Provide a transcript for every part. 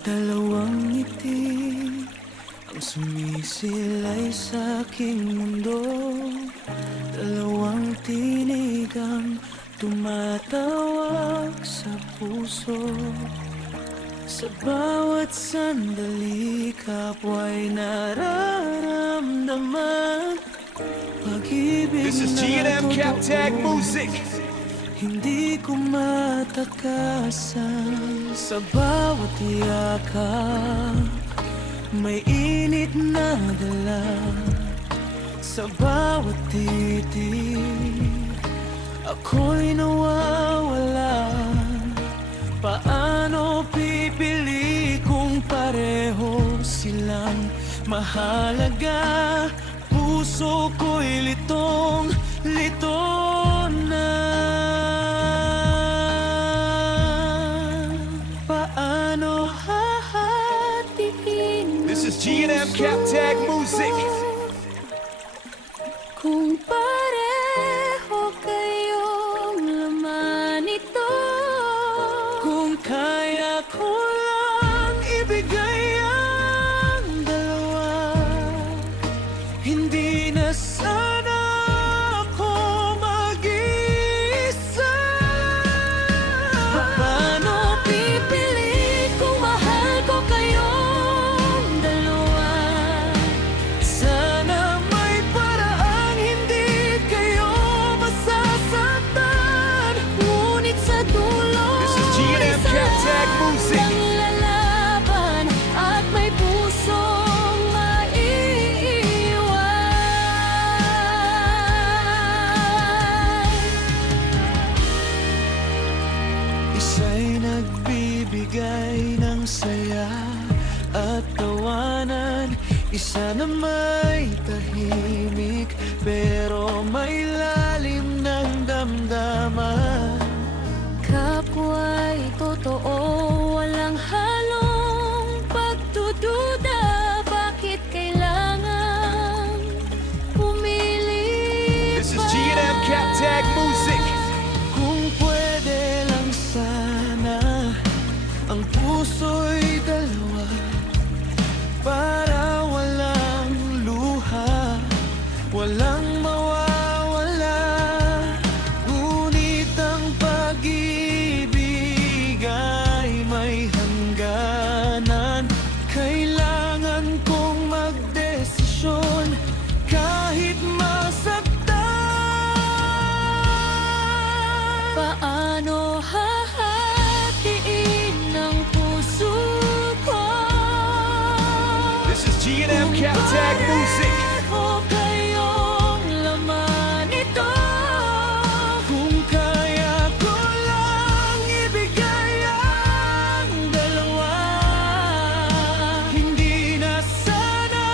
Dalawang ngiti ang sumisilay sa aking mundo, dalawang tinig ang tumatawag sa puso. Sa bawat sandali kapwa'y nararamdaman pag-ibig. This is G&M Captag Music. Hindi ko matakasan. Sa bawat yakap may init na dala. Sa bawat titig ako'y nawawala. Paano pipili kung pareho silang mahalaga? Puso ko'y litong-lito na. Paano hahatiin? This is G&M Captag Music. Kung pareho kayong laman ito, kung kaya ko lang ibigay ang dalawa, hindi na sana ako mag-isa. Paano pipili kung mahal ko kayong dalawa? Sana may paraang hindi kayo masasaktan, ngunit sa dulo This is G&M Captag Music. ang lalaban at may pusong maiiwan. Isa'y nagbibigay ng saya at tawanan, isa na may tahimik pero may lalim ng damdaman. Kapwa'y totoo, walang halong pagdududa. Bakit kailangan pumili This is pa? G&M Captag Music. Kung pwede lang sana ang puso'y dalawa, para walang luha, walang mawawala. Ngunit ang pag-ibig ay may hangganan. Kailangan kong magdesisyon kahit masaktan. Paano hahatiin ang puso ko? This is G&M Captag Music. Pareho kayong laman ito, kung kaya ko lang ibigay ang dalawa, hindi na sana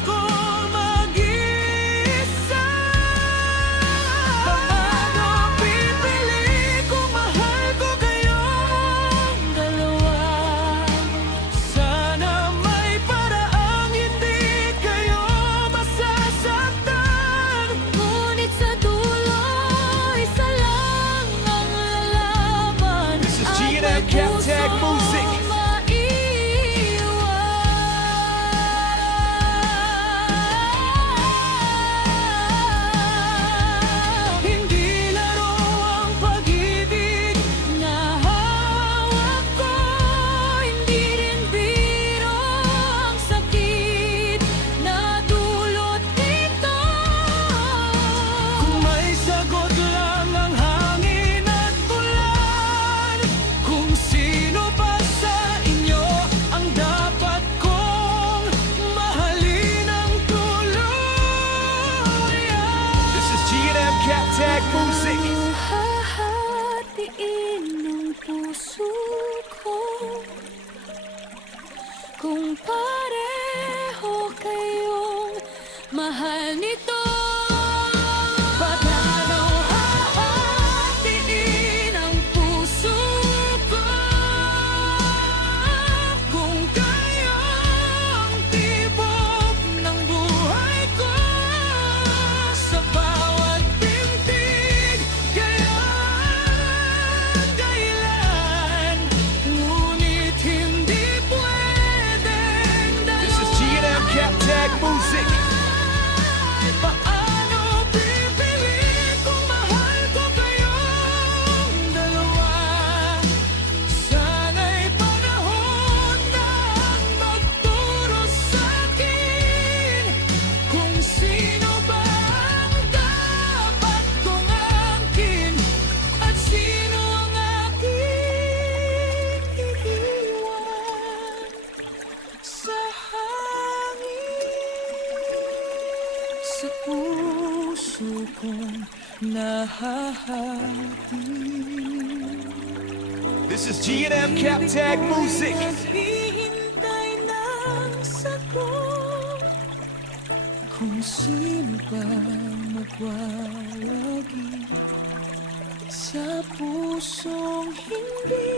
ako mag-isa. Paano pipili kung mahal ko kayong dalawa? Sana may paraang hindi kayo masasaktan, ngunit sa dulo isa lang ang lalaban. This is G&M Captag Music. Hindi laro ang pag-ibig na hawak ko, hindi rin biro ang sakit na dulot nito. Kung may sagot lang ang hangin at ulan, kung sino ba sa inyo ang dapat kong mahalin ang tuluyan? This is G&M Captag Music. Hahatiin ng puso ko, kung pareho kayong mahal nito. Paano hahatiin ang puso ko, kung kaya puso kong nahahati. This is G&M Captag Music. Naghihintay ng sagot kung sino ba magwawagi sa pusong hindi